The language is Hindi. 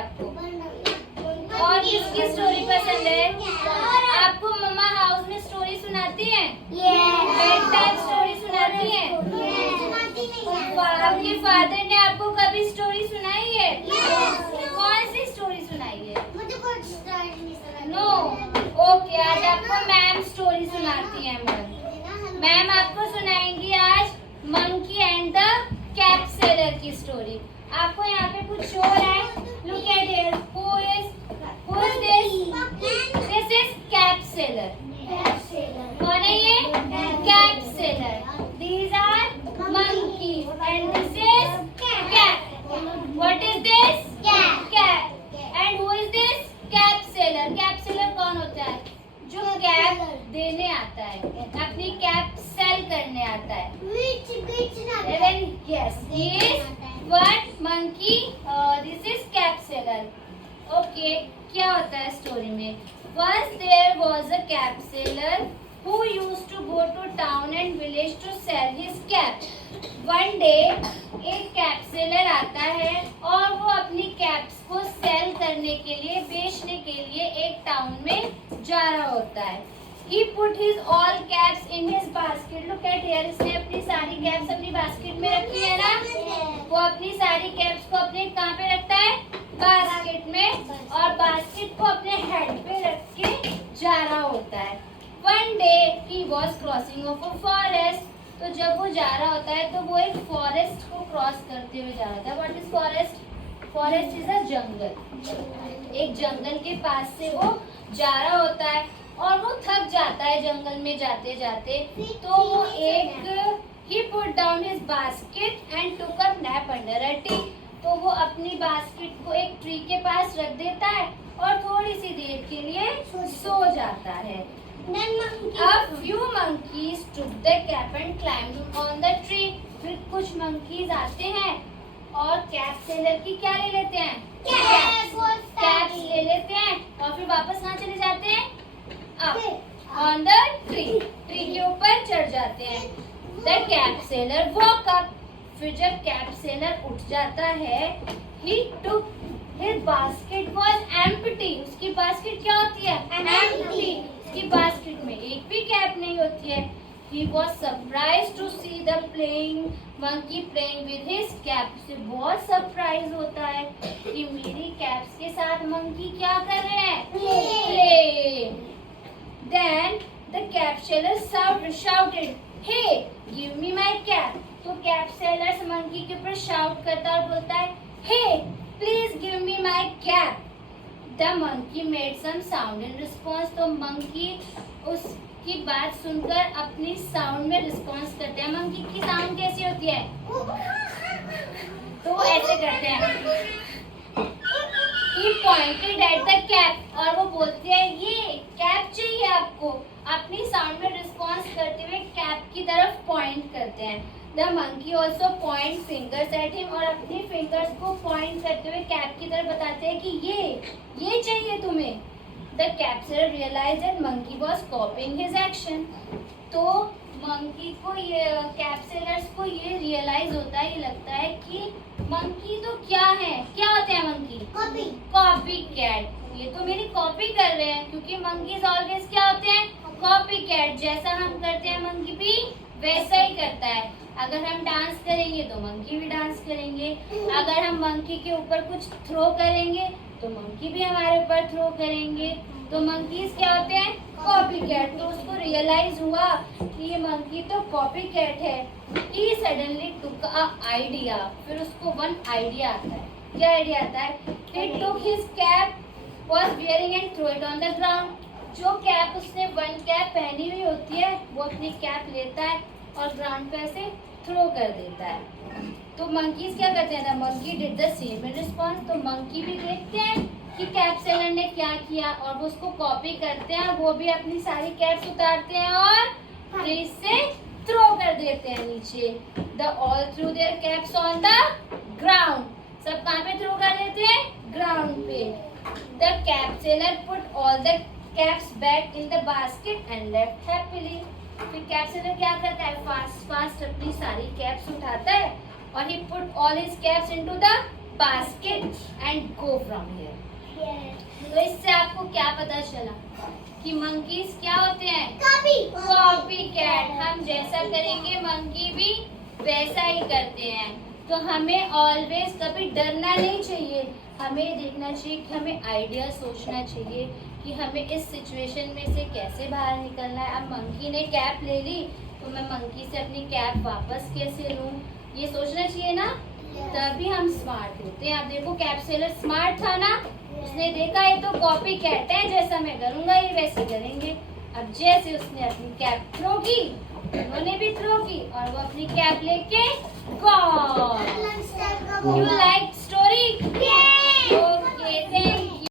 आपको? और किसकी स्टोरी पसंद है? आपको मम्मा हाउस में स्टोरी सुनाती हैं? बेड टाइम स्टोरी सुनाती हैं? आपके फादर ने आपको कभी स्टोरी सुनाई है? कौन सी स्टोरी सुनाई है? नो। ओके, आज आपको मैम स्टोरी सुनाती है। मैम आपको सुनाएंगी आज monkey and the cap seller की स्टोरी। आपको यहाँ पे कुछ शो है। Look at here. Who is this? This is cap seller. कौन है ये? Cap seller. These are monkeys and this is cat. What is this? Cat. And who is this? Cap seller. Cap seller कौन होता है? जो कैप देने आता है, अपनी कैप सेल करने आता है। Yes, he is one monkey. This is cap seller. Okay, क्या होता है स्टोरी में? Once there was a cap seller who used to go to town and village to sell his cap. One day एक कैप सेलर आता है और वो अपनी कैप्स को सेल करने के लिए, बेचने के लिए एक टाउन में जा रहा होता है। He put his all caps in his basket. Look at here. इसने अपनी सारी कैप्स अपनी बास्केट में रखी है ना? वो अपनी सारी कैप्स को अपने कहाँ पे रखता है? बास्केट में, और बास्केट को अपने हेड पे रख के जा रहा होता है। One day he was crossing of a forest. तो जब वो जा रहा होता है तो वो एक फॉरेस्ट को क्रॉस करते हुए जा रहा था। What is forest? Forest is a जंगल। एक जंगल के पास से वो जा रहा होता है और वो थक जाता है जंगल में जाते जाते। तो वो एक he put down his basket and took a nap under a tree. तो वो अपनी बास्केट को एक ट्री के पास रख देता है और थोड़ी सी देर के लिए सो जाता है। A few monkeys took the cap and climbed on the tree. फिर कुछ monkeys आते हैं और कैप सेलर की क्या ले लेते हैं? कैप्स ले लेते हैं और फिर वापस कहाँ चले जाते हैं? Up on the tree. Tree के ऊपर चढ़ जाते हैं। The cap seller woke up. फिर जब कैप सेलर उठ जाता है, he took his basket was empty. उसकी बास्केट क्या होती है? Empty. उसकी बास्केट में एक भी कैप नहीं होती है। He was surprised to see the playing monkey playing with his cap. उसे बहुत सरप्राइज होता है कि मेरी कैप्स के साथ मंकी क्या कर रहे हैं? Play. Then the cap seller shouted, "Hey, give me my cap." तो कैप सेलर मंकी के ऊपर शाउट करता और बोलता है, "Hey, please give me my cap." The monkey made some sound in response. तो मंकी उसकी बात सुनकर अपनी साउंड में रिस्पॉन्स करते हैं। मंकी की साउंड कैसी होती है? तो वो ऐसे करते हैं। He pointed at the cap. और वो बोलते हैं ये कैप चाहिए आपको। अपनी साउंड में रिस्पॉन्स करते हुए कैप की तरफ पॉइंट करते हैं। The monkey also point fingers at him. और अपनी फिंगर्स को पॉइंट करते हुए कैप की तरफ बताते हैं कि ये चाहिए तुम्हें। The cap seller realized that monkey was copying his action. तो मंकी को ये कैप सेलर्स को ये रियलाइज होता है, ये लगता है कि मंकी तो क्या है? क्या होते हैं मंकी? Copy cat. ये तो मेरी कॉपी कर रहे हैं, क्योंकि मंकीज ऑलवेज क्या होते हैं? Copy cat. जैसा हम करते हैं मंकी भी वैसा ही करता है। अगर हम डांस करेंगे तो मंकी भी डांस करेंगे। अगर हम मंकी के ऊपर कुछ थ्रो करेंगे तो मंकी भी हमारे ऊपर थ्रो करेंगे। तो मंकीज क्या होते हैं? Copy cat. तो उसको रियलाइज हुआ कि ये मंकी तो कॉपी कैट है। He suddenly took a idea. फिर उसको वन आइडिया आता है। क्या आइडिया आता है? He took his cap was wearing and threw it on the ground. जो कैप उसने वन कैप पहनी हुई होती है वो अपनी कैप लेता है और ग्राउंड पे ऐसे थ्रो कर देता है। तो मंकीज क्या करते हैं? Monkey did the same in response. तो मंकी भी देखते हैं कि कैप सेलर ने क्या किया और वो उसको कॉपी करते हैं। वो भी अपनी सारी कैप्स उतारते हैं और ट्री से थ्रो कर देते हैं नीचे। The all through their caps on the ground. सब कहाँ पे थ्रो कर देते हैं? ग्राउंड पे। The cap seller put all the caps back in the basket and left happily. फिर कैप सेलर क्या करता है? फास्ट अपनी सारी कैप्स उठाता है और he put all his caps into the basket and go from here. तो इससे आपको क्या पता चला कि मंकीज क्या होते हैं? Copy cat. हम जैसा करेंगे मंकी भी वैसा ही करते हैं। तो हमें ऑलवेज कभी डरना नहीं चाहिए, हमें देखना चाहिए कि हमें आइडिया सोचना चाहिए कि हमें इस सिचुएशन में से कैसे बाहर निकलना है। अब मंकी ने कैप ले ली तो मैं मंकी से अपनी कैप वापस कैसे लूँ, ये सोचना चाहिए ना, तभी हम स्मार्ट होते हैं। अब देखो कैप्सेलर स्मार्ट था ना, उसने देखा ये तो कॉपी कैट है, जैसा मैं करूंगा ये वैसे करेंगे। अब जैसे उसने अपनी कैप थ्रो की, उन्होंने भी थ्रो की और वो अपनी कैप लेके गॉन। You like story?